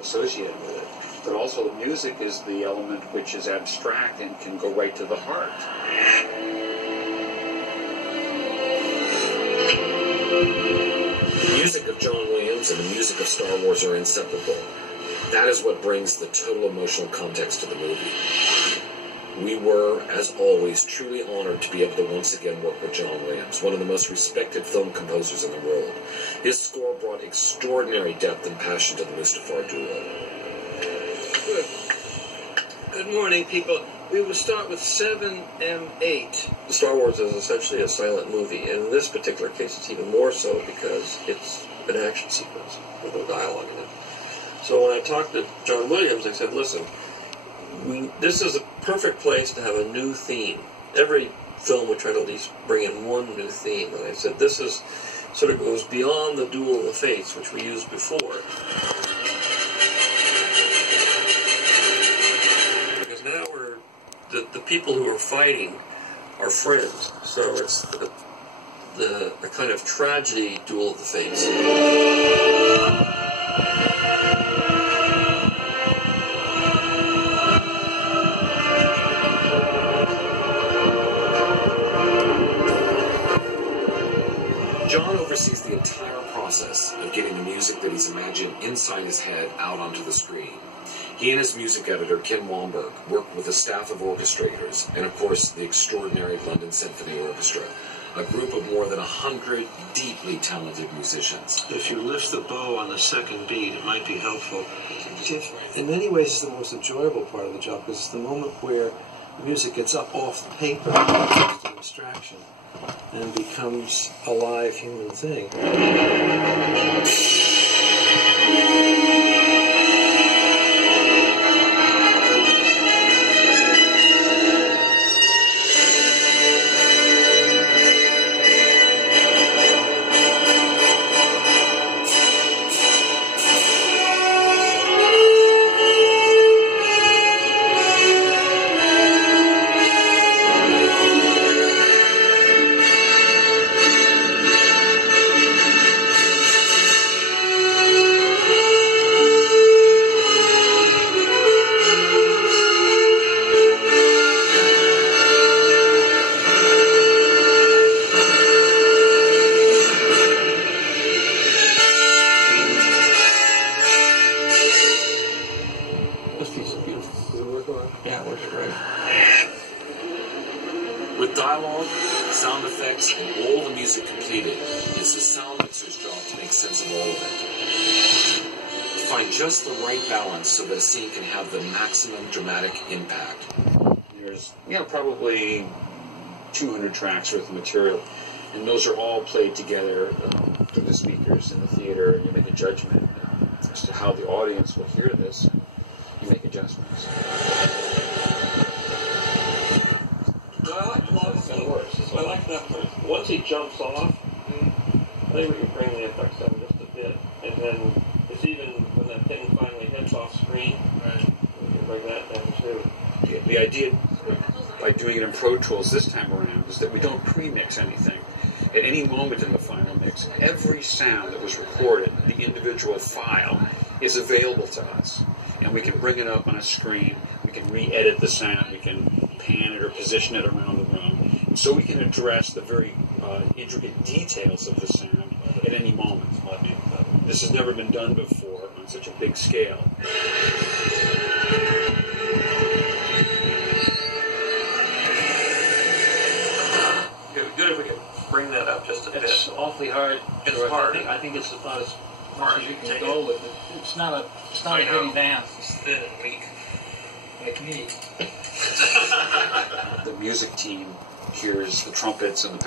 associated with it. But also the music is the element which is abstract and can go right to the heart. The music of John Williams and the music of Star Wars are inseparable. That is what brings the total emotional context to the movie. We were, as always, truly honored to be able to once again work with John Williams, one of the most respected film composers in the world. His score brought extraordinary depth and passion to the Mustafar duo. Good morning, people. We will start with 7M8. Star Wars is essentially a silent movie, and in this particular case it's even more so because it's an action sequence with no dialogue in it. So when I talked to John Williams, I said, listen, this is a perfect place to have a new theme. Every film would try to at least bring in one new theme, and I said this is sort of goes beyond the duel of the fates, which we used before. Because now the people who are fighting are friends, so it's the kind of tragedy duel of the fates. John oversees the entire process of getting the music that he's imagined inside his head out onto the screen. He and his music editor, Ken Womberg, work with a staff of orchestrators, and of course the extraordinary London Symphony Orchestra, a group of more than 100 deeply talented musicians. If you lift the bow on the second beat, it might be helpful. In many ways, it's the most enjoyable part of the job, because it's the moment where the music gets up off the paper, it's an abstraction, and becomes a live human thing. With dialogue, sound effects, and all the music completed, it's the sound mixer's job to make sense of all of it. To find just the right balance so that a scene can have the maximum dramatic impact. There's, probably 200 tracks worth of material, and those are all played together through the speakers in the theater, and you make a judgment as to how the audience will hear this. You make adjustments. I like a lot of the works. I like that part. Once he jumps off, I think we can bring the effects down just a bit. And then it's even when that thing finally hits off screen, right, we can bring that down too. The idea by doing it in Pro Tools this time around is that we don't pre-mix anything. At any moment in the final mix, every sound that was recorded, the individual file, is available to us. And we can bring it up on a screen, we can re-edit the sound, we can pan it or position it around the room, and so we can address the very intricate details of the sound at any moment. This has never been done before on such a big scale. It would be good if we could bring that up just a bit. It's awfully hard. It's hard. I think it's about as Hard much as you to can take go it. with it. It's not a heavy dance. It's thin and weak. Like me. The music team hears the trumpets and the